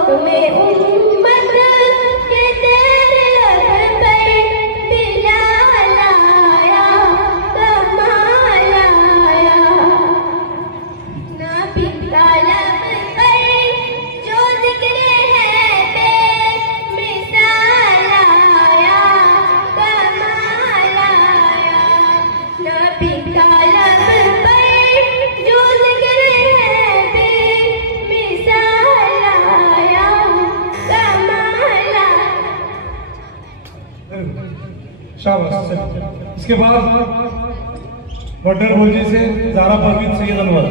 तुम्हें उम्मत के तेरे लब पर पिला लाया कमाल आया। नबी का लब पर जो जिक्र है बेमिसाल आया कमाल आया। नबी का लब पर जो जिक्र है बेमिसाल आया कमाल आया। शाबाश। इसके बाद वडर भोजी से ज़ारा परवीन सैयद अनवर।